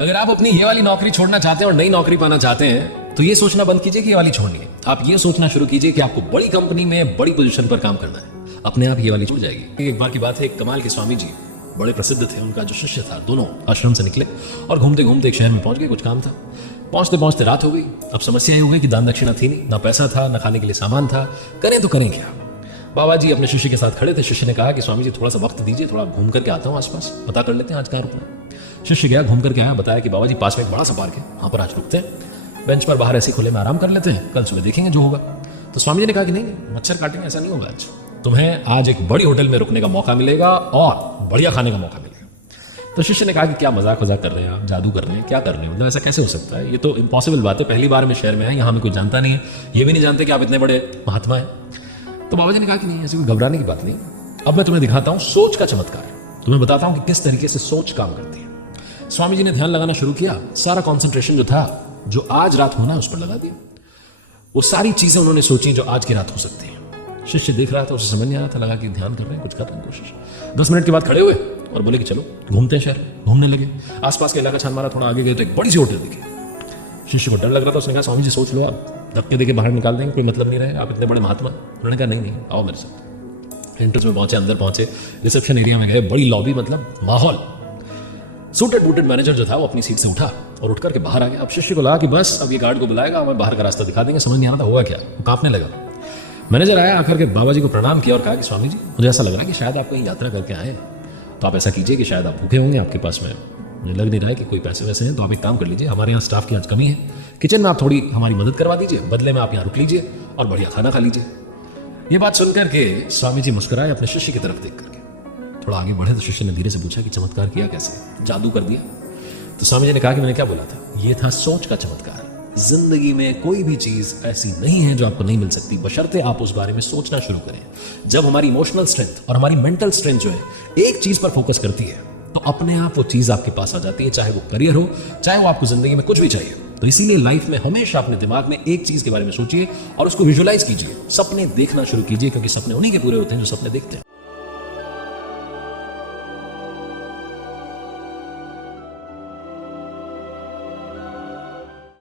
अगर आप अपनी ये वाली नौकरी छोड़ना चाहते हैं और नई नौकरी पाना चाहते हैं तो ये सोचना बंद कीजिए कि ये वाली छोड़नी है। आप ये सोचना शुरू कीजिए कि आपको बड़ी कंपनी में बड़ी पोजीशन पर काम करना है। अपने आप ये वाली छूट जाएगी। एक बार की बात है, एक कमाल के स्वामी जी बड़े प्रसिद्ध थे। उनका जो शिष्य था, दोनों आश्रम से निकले और घूमते घूमते एक शहर में पहुंच गए। कुछ काम था, पहुंचते पहुंचते रात हो गई। अब समस्या ये हो गई कि दान दक्षिणा थी नहीं, ना पैसा था, ना खाने के लिए सामान था। करें तो करें क्या। बाबा जी अपने शिष्य के साथ खड़े थे। शिष्य ने कहा कि स्वामी जी थोड़ा सा वक्त दीजिए, थोड़ा घूम करके आता हूँ आसपास, पता कर लेते हैं आज कहाँ रुकना है। शिष्य गया, घूम करके आया, बताया कि बाबा जी पास में एक बड़ा सा पार्क है, वहां पर आज रुकते हैं, बेंच पर बाहर ऐसे खुले में आराम कर लेते हैं, कल सुबह देखेंगे जो होगा। तो स्वामी जी ने कहा कि नहीं, मच्छर काटेंगे ऐसा नहीं होगा, आज तुम्हें आज एक बड़ी होटल में रुकने का मौका मिलेगा और बढ़िया खाने का मौका मिलेगा। तो शिष्य ने कहा कि क्या मजाक वजाक कर रहे हैं आप, जादू कर रहे हैं, क्या कर रहे हैं, मतलब ऐसा कैसे हो सकता है, ये तो इम्पॉसिबल बात है। पहली बार में शहर में है, यहाँ हमें कोई जानता नहीं है, ये भी नहीं जानते कि आप इतने बड़े महात्मा हैं। तो बाबा जी ने कहा कि नहीं, ऐसी कोई घबराने की बात नहीं। अब मैं तुम्हें दिखाता हूं सोच का चमत्कार, तुम्हें बताता हूं कि किस तरीके से सोच काम करती है। स्वामी जी ने ध्यान लगाना शुरू किया। सारा कंसंट्रेशन जो था, जो आज रात होना है, उस पर लगा दिया। वो सारी चीजें उन्होंने सोची जो आज की रात हो सकती है। शिष्य देख रहा था, उसे समझ नहीं आ रहा था, लगा कि ध्यान कर रहे हैं, कुछ कर रहे हैं कोशिश। 10 मिनट के बाद खड़े हुए और बोले कि चलो घूमते हैं शहर। घूमने लगे, आसपास के इलाका छान मारा, थोड़ा आगे गए तो एक बड़ी सी होटल दिखी। शिष्य को डर लग रहा था, उसने कहा स्वामी जी सोच लो, आप धक्के देके बाहर निकाल देंगे, कोई मतलब नहीं रहे, आप इतने बड़े महात्मा। उन्होंने कहा नहीं नहीं, आओ मेरे साथ। एंट्रेंस में पहुंचे, अंदर पहुंचे, रिसेप्शन एरिया में गए, बड़ी लॉबी, मतलब माहौल। सूटेड बूटेड मैनेजर जो था वो अपनी सीट से उठा और उठ करके बाहर आ गया। अब शिष्य को लगा कि बस अब ये गार्ड को बुलाएगा, हमें बाहर का रास्ता दिखा देंगे। समझ नहीं आ रहा था होगा क्या, वो कांपने लगा। मैनेजर आया, आकर के बाबा जी को प्रणाम किया और कहा कि स्वामी जी, मुझे ऐसा लग रहा है कि शायद आप कहीं यात्रा करके आए, तो आप ऐसा कीजिए कि शायद आप भूखे होंगे, आपके पास में मुझे लग नहीं रहा है कि कोई पैसे वैसे हैं, तो आप एक काम कर लीजिए, हमारे यहाँ स्टाफ की आज कमी है, किचन में आप थोड़ी हमारी मदद करवा दीजिए, बदले में आप यहाँ रुक लीजिए और बढ़िया खाना खा लीजिए। ये बात सुनकर के स्वामी जी मुस्कुराए, अपने शिष्य की तरफ देख करके। थोड़ा आगे बढ़े तो शिष्य ने धीरे से पूछा कि चमत्कार किया कैसे, जादू कर दिया? तो स्वामी जी ने कहा कि मैंने क्या बोला था, ये था सोच का चमत्कार। जिंदगी में कोई भी चीज ऐसी नहीं है जो आपको नहीं मिल सकती, बशर्ते आप उस बारे में सोचना शुरू करें। जब हमारी इमोशनल स्ट्रेंथ और हमारी मेंटल स्ट्रेंथ जो है एक चीज पर फोकस करती है, तो अपने आप वो चीज आपके पास आ जाती है, चाहे वो करियर हो, चाहे वो आपको जिंदगी में कुछ भी चाहिए। तो इसीलिए लाइफ में हमेशा अपने दिमाग में एक चीज के बारे में सोचिए और उसको विजुअलाइज कीजिए, सपने देखना शुरू कीजिए, क्योंकि सपने उन्हीं के पूरे होते हैं जो सपने देखते हैं।